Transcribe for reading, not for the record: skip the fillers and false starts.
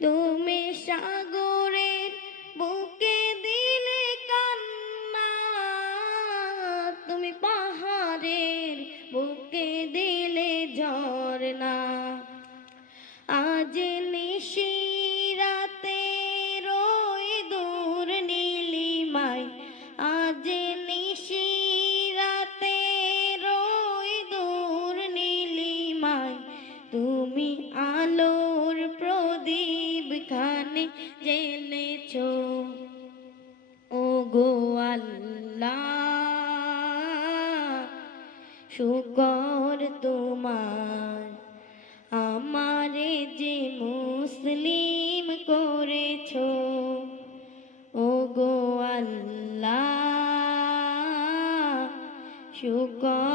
তুমি সাগরের বুকে দিলে কান্না, তুমি পাহাড়ের বুকে দিলে ঝরনা। আজ নিশিরাতে রই দূর নীলিমায়, আজ নিশিরাতে রই দূর নীলিমায়, তুমি আলোর প্রদীপ খানে জেনেছো। ও গো আল্লাহ, শুকর তোমার, আমারে যে মুসলিম করেছো। ও গো আল্লাহ, শুকর